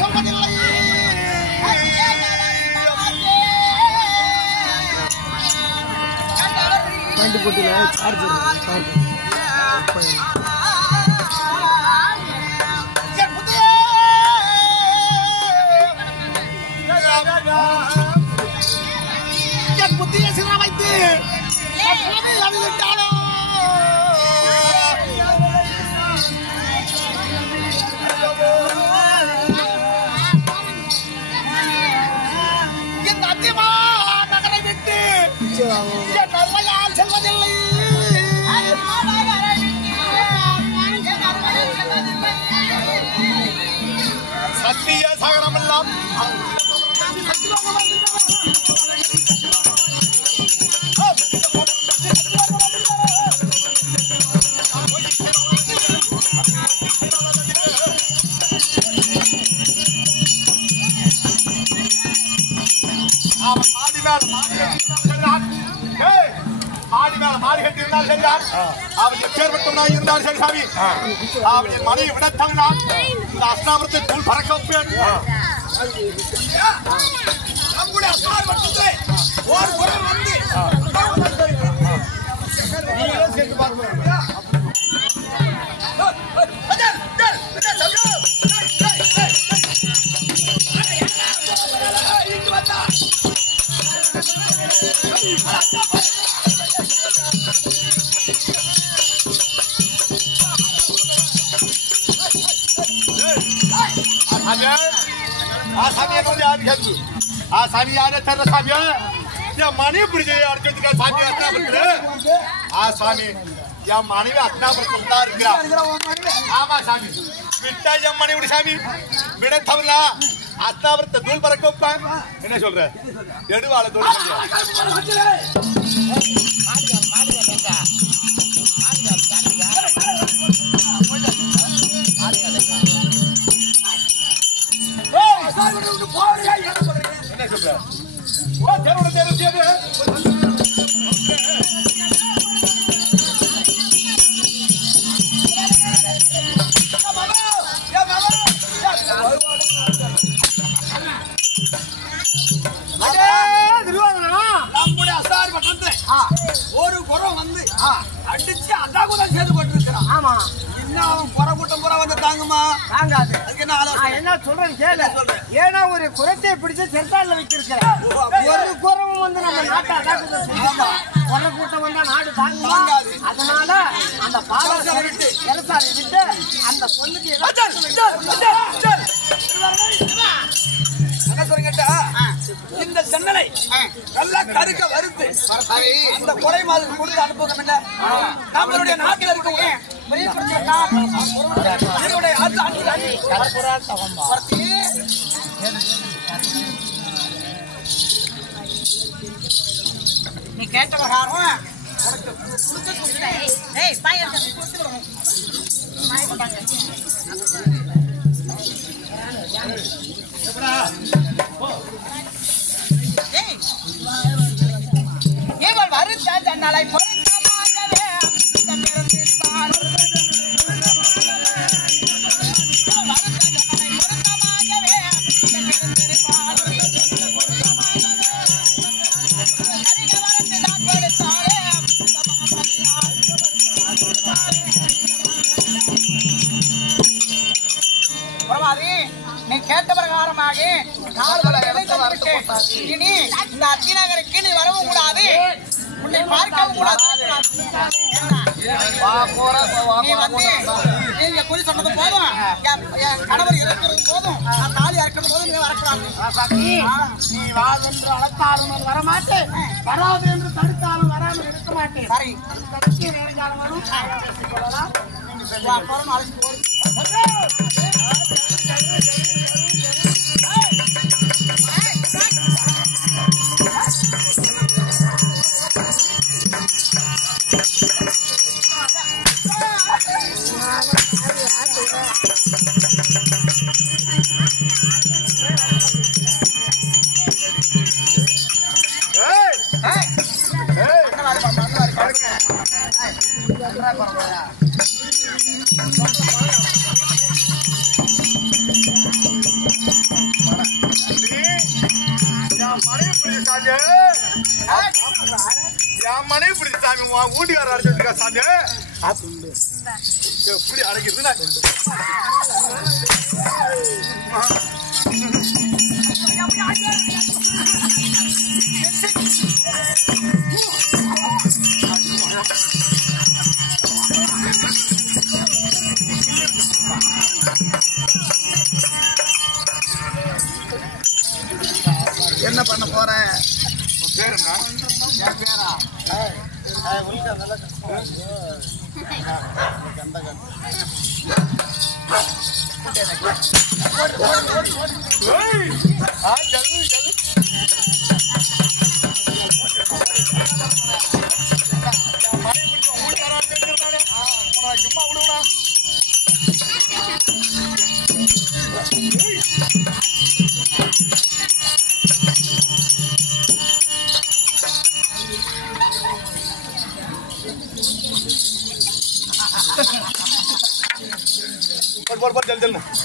சொல்வதில்லை. பாயிண்ட் போட்டில சார்ஜர் என் புத்தியை சிற வைத்து அறிவிட்டாலோ இந்த அதிமா நகரை விட்டு என் நல்வையால் செல்வதில்லை. சத்திய சகலமெல்லாம் மாடி கட்டி இருந்தால் சென்றார். அவன் எப்பேற்பட்டவனாக இருந்தால் சரி சாமி. அவன் மனைவி விடத்தவனால் இந்த அஸ்தாபுரத்தை தூள் பறக்க வைப்பேன். நம்முடைய அஸ்தாபுரத்தை ஒரு முறை வந்து நீங்களே சேர்த்து பார்க்க மணி பிடிச்சி அடிக்கிறதுக்கா சாமி சாமி என் மனைவி அக்னாபுரத்தில் தான் இருக்கிறா. ஆமா சாமி விட்டா என் மனைவி சாமி விட தவறா அஸ்தாபுரத்தை தூள் பறக்க வைப்பேன். என்ன சொல்ற எடுவாள தூள் என்ன சொல்ற நம்முடைய அசார் பட்டத்தை ஒரு குரம் வந்து அடிச்சு அந்த கூட சேர்த்து போட்டுருக்கிறான். ஆமா இன்னும் அவன் குறை கூட்டம் குறை வந்து தாங்குமா? தாங்காது. அதுக்கு என்ன சொல்றேன் கேளு. ஏன்னா ஒரு குரத்தை பிடிச்சு சென்ட்ரல்ல வச்சிருக்கிறேன். ஒரு குறவும் வந்து நம்ம நாட்டை அடாக்குது. குறை கூட்டம் வந்தா நாடு தாங்குமா? அதனால அந்த பாலத்தை விட்டு எலசாரி விட்டு அந்த பொண்ணுக்கு இந்த சென்னனை நல்லா கருக்க வறுத்து அந்த குறை மாதிரி கொடுத்து அனுப்புவோம். என்ன நம்மளுடைய நாட்டில் இருக்கவங்க நீ கேட்ட பிரகாரம் இவள் வருத்த தன்னலை பொருத்தமாகவே நீ கேட்ட பிரகாரமாக இனி இந்த அத்திநகருக்கு நீ வரவும் கூடாது, உன்னை பார்க்கவும் கூடாது. நீ வந்து நீங்க குறி சொன்னது போதும், என் கணவர் இறக்கிறது போதும், நான் தாலி இறக்கிறது போதும் நீங்க வரக்கூடாது. நீ வா என்று அழைத்தாலும் வரமாட்டேன், வராது என்று தடுத்தாலும் வராமல் இருக்க மாட்டேன். சரி நேரம் வரும் பேசிக்கொள்ளலாம். அழைத்து சாமி என் மனைவி பிடிச்ச சாமி வீட்டுக்காரர் அடைச்சிருக்கா சாமி எப்படி அடைக்கிறது என்ன பண்ண போற? பேர் என்ன? என் பேரா? சும்மா விடுவா बोल जल्दी